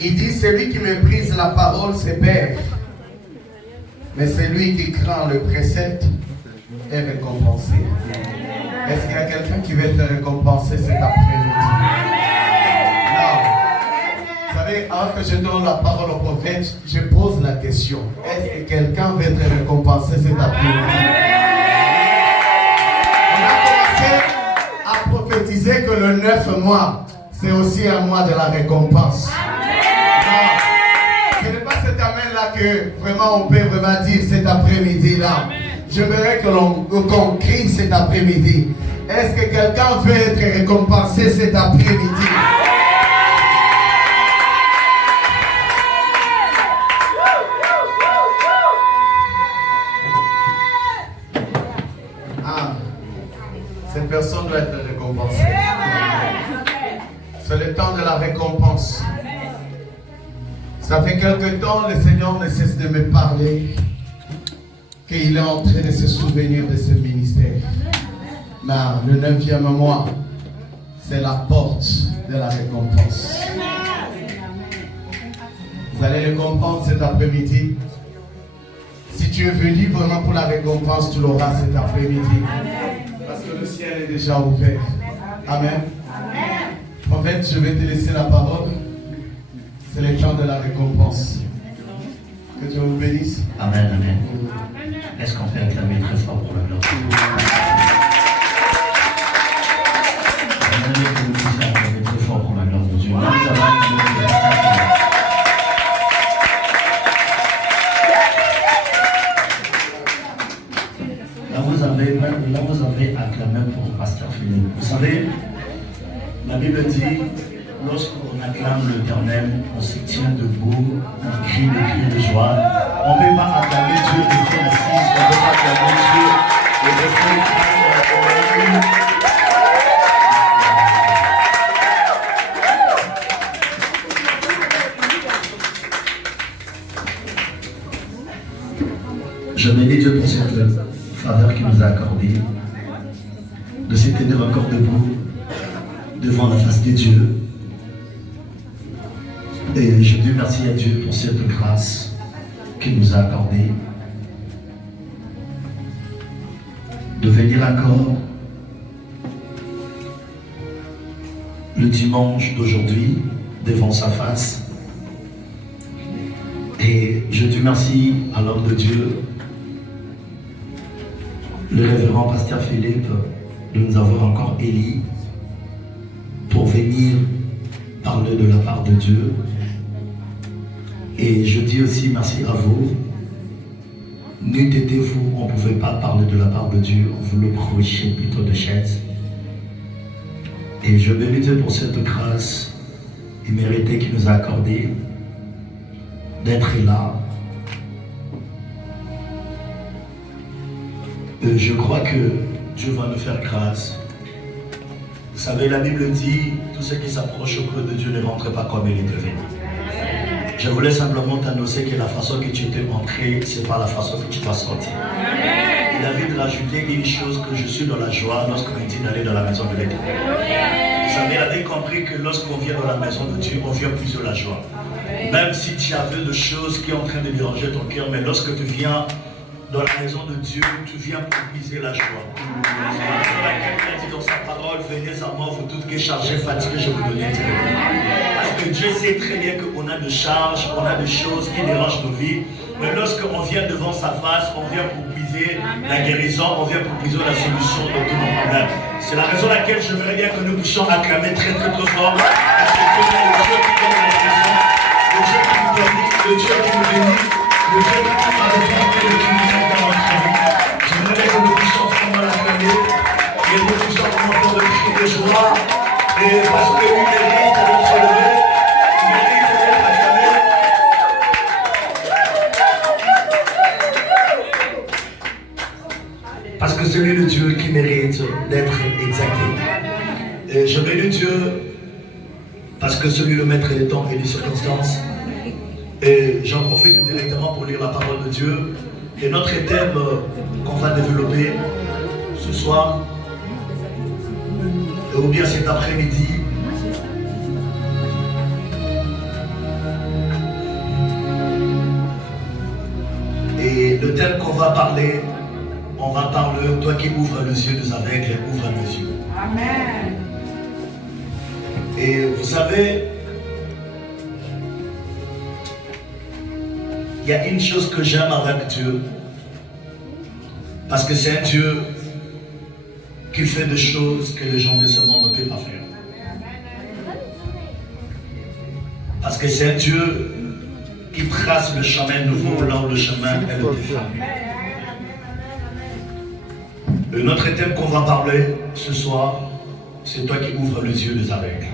Il dit, celui qui méprise la parole se perd. Mais celui qui craint le précepte est récompensé. Est-ce qu'il y a quelqu'un qui veut te récompenser cet après-midi? Non. Vous savez, avant que je donne la parole au prophète, je pose la question. Est-ce que quelqu'un veut te récompenser cet après-midi? On a commencé à prophétiser que le 9 mois, c'est aussi un mois de la récompense. Non. Ce n'est pas cet amen-là que vraiment on peut vraiment dire cet après-midi-là. J'aimerais qu'on crie cet après-midi. Est-ce que quelqu'un veut être récompensé cet après-midi? Ah, cette personne doit être récompensée. C'est le temps de la récompense. Ça fait quelque temps, le Seigneur ne cesse de me parler qu'il est en train de se souvenir de ce ministère. Mais le 9e mois, c'est la porte de la récompense. Vous allez le comprendre cet après-midi. Si tu es venu vraiment pour la récompense, tu l'auras cet après-midi. Parce que le ciel est déjà ouvert. Amen. En fait, je vais te laisser la parole. C'est le temps de la récompense. Que Dieu vous bénisse. Amen, amen. Est-ce qu'on peut acclamer très fort pour la gloire? J'aimerais que nous puissions acclamer très fort pour la gloire de Dieu. Là, nous avons là, vous avez acclamé pour Pasteur Philippe. Vous savez, la Bible dit, lorsqu'on acclame l'Éternel, on se tient debout, on crie des cris de joie. On ne peut pas acclamer Dieu de son assise, on ne peut pas acclamer Dieu et de Je bénis Dieu pour cette faveur qu'il nous a accordée, de se tenir encore debout devant la face de Dieu. Et je dis merci à Dieu pour cette grâce qu'il nous a accordée de venir encore le dimanche d'aujourd'hui devant sa face. Et je dis merci à l'homme de Dieu, le révérend Pasteur Philippe, de nous avoir encore élis pour venir parler de la part de Dieu. Et je dis aussi merci à vous. N'eût été vous, on ne pouvait pas parler de la part de Dieu, vous le prêchez plutôt de chaise. Et je bénis Dieu pour cette grâce imméritée qu'il nous a accordée d'être là. Je crois que Dieu va nous faire grâce. Vous savez, la Bible dit, tout ce qui s'approche auprès de Dieu ne rentre pas comme il est devenu. Je voulais simplement t'annoncer que la façon que tu étais entré, ce n'est pas la façon que tu vas sortir. Il a envie de rajouter une chose, que je suis dans la joie lorsqu'on est dit d'aller dans la maison de l'Éternel. Vous savez, il avait compris que lorsqu'on vient dans la maison de Dieu, on vient plus de la joie. Même si tu avais des choses qui sont en train de déranger ton cœur, mais lorsque tu viens dans la maison de Dieu, tu viens pour puiser la joie. Quelqu'un dit dans sa parole, venez à moi, vous toutes qui êtes chargés, fatigués, je vous donne du repos. Parce que Dieu sait très bien qu'on a des charges, on a des choses qui dérangent nos vies. Mais lorsqu'on vient devant sa face, on vient pour puiser la guérison, on vient pour puiser la solution de tous nos problèmes. C'est la raison laquelle j'aimerais bien que nous puissions acclamer très très très fort. Parce que Dieu est le Dieu qui donne la guérison, le Dieu qui nous bénit, le Dieu qui nous bénit, le Dieu qui nous bénit. J'aimerais que nous puissions vraiment l'acclamer et nous puissions vraiment faire de cris de joie. Et parce qu'il mérite d'être élevé, il mérite d'être acclamé. Parce que c'est lui le Dieu qui mérite d'être exalté. Et je bénis Dieu parce que c'est lui le maître des temps et des circonstances. Et j'en profite directement pour lire la parole de Dieu. Et notre thème qu'on va développer ce soir, ou bien cet après-midi, va parler, toi qui ouvres les yeux des aveugles, ouvre les yeux. Amen. Et vous savez, il y a une chose que j'aime avec Dieu, parce que c'est un Dieu qui fait des choses que les gens de ce monde ne peuvent pas faire. Parce que c'est un Dieu qui trace le chemin nouveau là où le chemin est le défini. Et notre thème qu'on va parler ce soir, c'est toi qui ouvres les yeux des aveugles.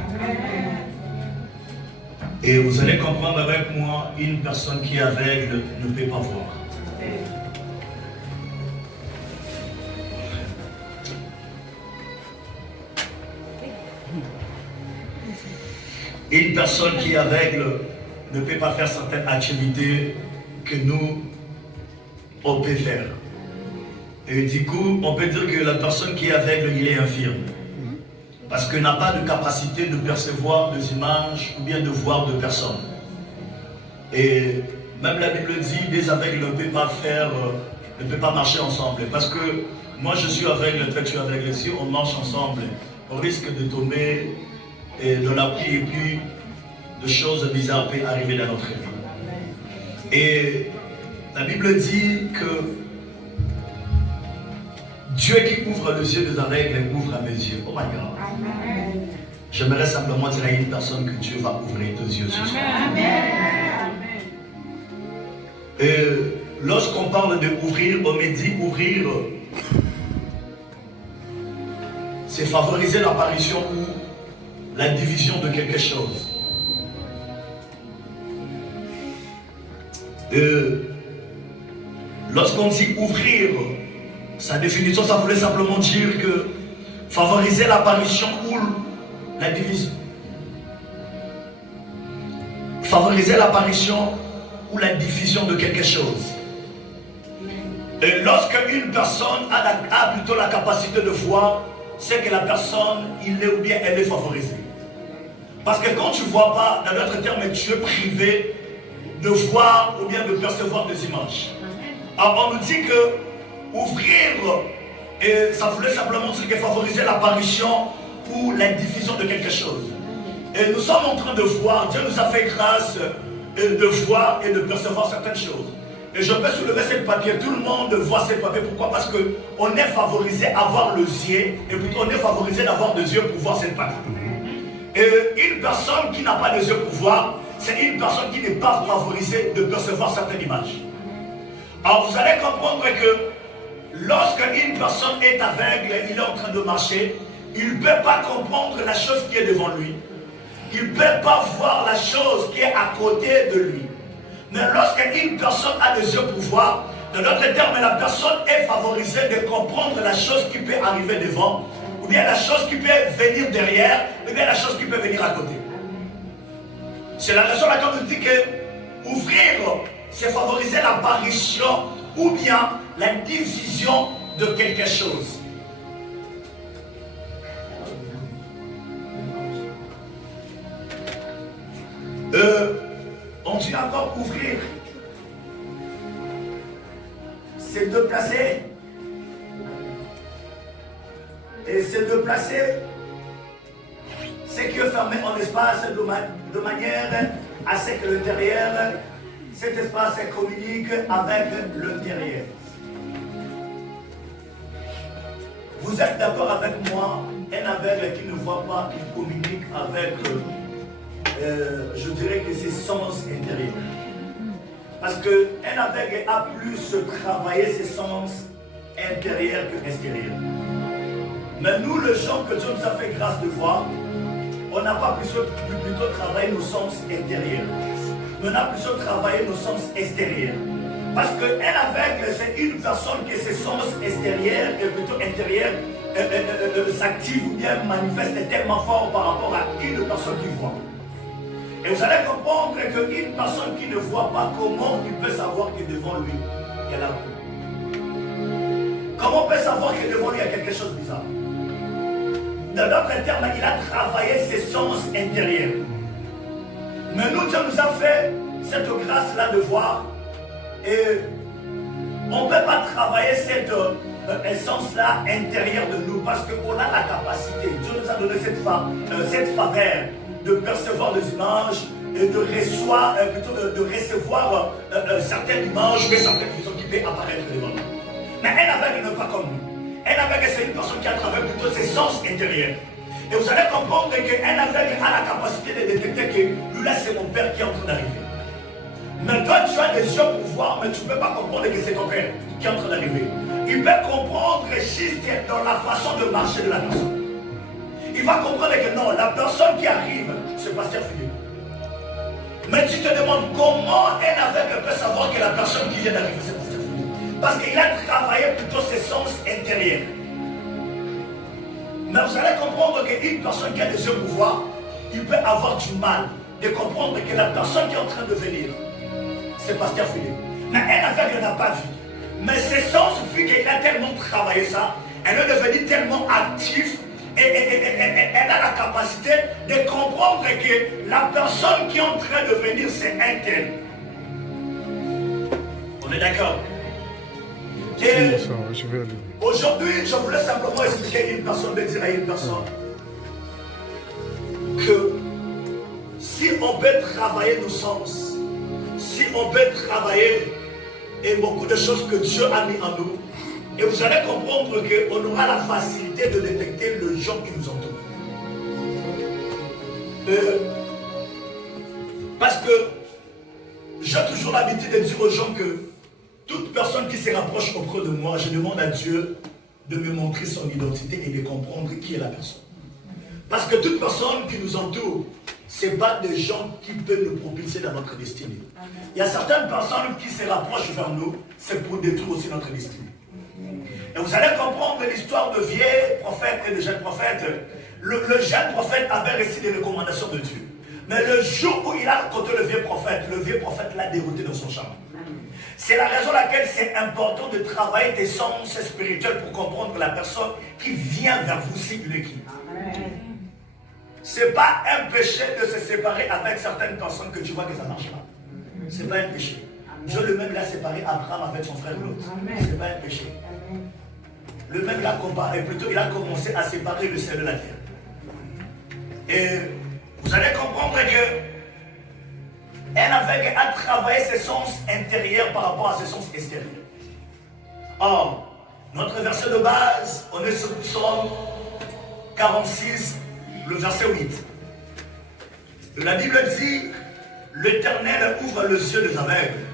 Et vous allez comprendre avec moi, une personne qui est aveugle ne peut pas voir. Une personne qui est aveugle ne peut pas faire certaines activités que nous, on peut faire. Et du coup, on peut dire que la personne qui est aveugle, il est infirme. Parce qu'il n'a pas de capacité de percevoir des images ou bien de voir de personnes. Et même la Bible dit, des aveugles ne peuvent pas faire, ne peuvent pas marcher ensemble. Parce que moi je suis aveugle, toi tu es aveugle. Si on marche ensemble, on risque de tomber dans la pluie et puis de choses bizarres peuvent arriver dans notre vie. Et la Bible dit que Dieu qui ouvre les yeux des aveugles ouvre mes yeux. Oh my God. J'aimerais simplement dire à une personne que Dieu va ouvrir tes yeux ce soir. Et lorsqu'on parle de ouvrir, on me dit ouvrir, c'est favoriser l'apparition ou la division de quelque chose. Lorsqu'on dit ouvrir, sa définition, ça voulait simplement dire que favoriser l'apparition ou la division. Favoriser l'apparition ou la diffusion de quelque chose. Et lorsque une personne a plutôt la capacité de voir, c'est que la personne, il est ou bien elle est favorisée. Parce que quand tu ne vois pas, dans d'autres termes, tu es privé de voir ou bien de percevoir des images. Alors on nous dit que ouvrir, et ça voulait simplement dire que favoriser l'apparition ou la diffusion de quelque chose. Et nous sommes en train de voir, Dieu nous a fait grâce de voir et de percevoir certaines choses. Et je peux soulever ce papier, tout le monde voit ce papier. Pourquoi? Parce qu'on est favorisé à avoir les yeux, et plutôt on est favorisé d'avoir des yeux pour voir cette papier. Et une personne qui n'a pas les yeux pour voir, c'est une personne qui n'est pas favorisée de percevoir certaines images. Alors vous allez comprendre que lorsque une personne est aveugle, il est en train de marcher, il ne peut pas comprendre la chose qui est devant lui. Il ne peut pas voir la chose qui est à côté de lui. Mais lorsqu'une personne a des yeux pour voir, dans d'autres termes, la personne est favorisée de comprendre la chose qui peut arriver devant, ou bien la chose qui peut venir derrière, ou bien la chose qui peut venir à côté. C'est la raison laquelle on dit que ouvrir, c'est favoriser l'apparition ou bien la diffusion de quelque chose. On dit encore ouvrir, c'est de placer, et c'est de placer ce qui est fermé en espace de manière à ce que l'intérieur, cet espace communique avec l'intérieur. Vous êtes d'accord avec moi, un aveugle qui ne voit pas, qui communique avec je dirais que c'est sens intérieur. Parce qu'un aveugle a plus travaillé ses sens intérieurs que extérieurs. Mais nous, les gens que Dieu nous a fait grâce de voir, on n'a pas plutôt travaillé nos sens intérieurs. Mais on a plutôt travaillé nos sens extérieurs. Parce qu'un aveugle, c'est une personne qui ses sens extérieurs et plutôt intérieurs s'active ou bien manifeste tellement fort par rapport à une personne qui voit. Et vous allez comprendre qu'une personne qui ne voit pas, comment il peut savoir que devant lui, il y a la pluie? Comment on peut savoir que devant lui, il y a quelque chose de bizarre? Dans d'autres termes, il a travaillé ses sens intérieurs. Mais nous, Dieu nous a fait cette grâce-là de voir. Et On ne peut pas travailler cette essence-là intérieure de nous parce qu'on a la capacité. Dieu nous a donné cette faveur de percevoir des images et de recevoir, certaines images, mais certaines visions qui peuvent apparaître devant nous. Mais un aveugle n'est pas comme nous. Un aveugle, c'est une personne qui a travaillé plutôt ses sens intérieurs. Et vous allez comprendre qu'un aveugle a la capacité de détecter que lui là, c'est mon père qui est en train d'arriver. Mais toi, tu as des yeux pour voir, mais tu ne peux pas comprendre que c'est ton père qui est en train d'arriver. Il peut comprendre juste dans la façon de marcher de la personne. Il va comprendre que non, la personne qui arrive, c'est Pasteur Philippe. Mais tu te demandes comment un aveugle peut savoir que la personne qui vient d'arriver, c'est Pasteur Philippe. Parce qu'il a travaillé plutôt ses sens intérieurs. Mais vous allez comprendre qu'une personne qui a des yeux pour voir, il peut avoir du mal de comprendre que la personne qui est en train de venir, c'est Pasteur Philippe. Mais un aveugle n'a pas vu. Mais ses sens, vu qu'il a tellement travaillé ça, elle est devenue tellement active et elle a la capacité de comprendre que la personne qui est en train de venir, c'est un tel. On est d'accord? Et aujourd'hui, je voulais simplement expliquer une personne, de dire à une personne que si on peut travailler nos sens, si on peut travailler et beaucoup de choses que Dieu a mis en nous, et vous allez comprendre qu'on aura la facilité de détecter les gens qui nous entourent. Parce que j'ai toujours l'habitude de dire aux gens que toute personne qui se rapproche auprès de moi, je demande à Dieu de me montrer son identité et de comprendre qui est la personne. Parce que toute personne qui nous entoure, ce n'est pas des gens qui peuvent nous propulser dans notre destinée. Il y a certaines personnes qui se rapprochent vers nous, c'est pour détruire aussi notre destinée. Et vous allez comprendre l'histoire de vieux prophètes et de jeunes prophètes. Le jeune prophète avait reçu des recommandations de Dieu. Mais le jour où il a rencontré le vieux prophète l'a dérouté dans son champ. C'est la raison laquelle c'est important de travailler des sens spirituels pour comprendre la personne qui vient vers vous, c'est une équipe. Ce n'est pas un péché de se séparer avec certaines personnes que tu vois que ça ne marche pas. Ce n'est pas un péché. Dieu le même l'a séparé Abraham avec son frère Lot. Ce n'est pas un péché. Le même l'a comparé, plutôt il a commencé à séparer le ciel de la terre. Et vous allez comprendre que un aveugle a travaillé ses sens intérieurs par rapport à ses sens extérieurs. Or, notre verset de base, on est sur Psaume 46, le verset 8. La Bible dit, l'Éternel ouvre les yeux des aveugles.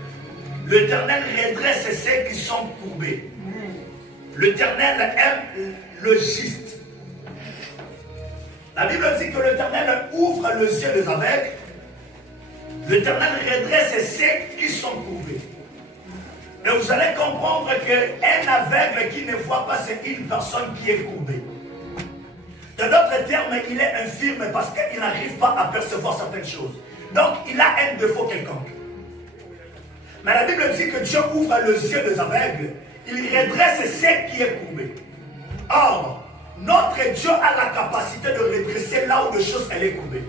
L'Éternel redresse ceux qui sont courbés. L'Éternel aime le juste. La Bible dit que l'Éternel ouvre les yeux des aveugles. L'Éternel redresse ceux qui sont courbés. Et vous allez comprendre qu'un aveugle qui ne voit pas, c'est une personne qui est courbée. Dans d'autres termes, il est infirme parce qu'il n'arrive pas à percevoir certaines choses. Donc, il a un défaut quelconque. Mais la Bible dit que Dieu ouvre les yeux des aveugles. Il redresse ceux qui est courbé. Or, notre Dieu a la capacité de redresser là où les choses elle est courbée.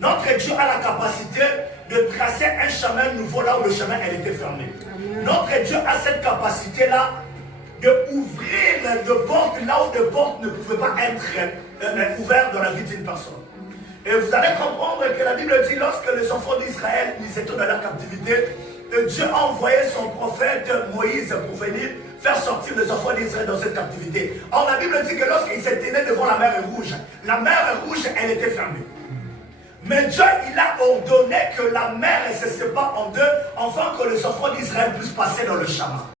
Notre Dieu a la capacité de tracer un chemin nouveau là où le chemin elle était fermé. Notre Dieu a cette capacité-là d'ouvrir de portes là où des portes ne pouvaient pas être ouvertes dans la vie d'une personne. Et vous allez comprendre que la Bible dit lorsque les enfants d'Israël ils étaient dans la captivité, Dieu a envoyé son prophète Moïse pour venir faire sortir les enfants d'Israël dans cette captivité. Or la Bible dit que lorsqu'ils se tenaient devant la mer rouge elle était fermée. Mais Dieu il a ordonné que la mer se sépare en deux afin que les enfants d'Israël puissent passer dans le chemin.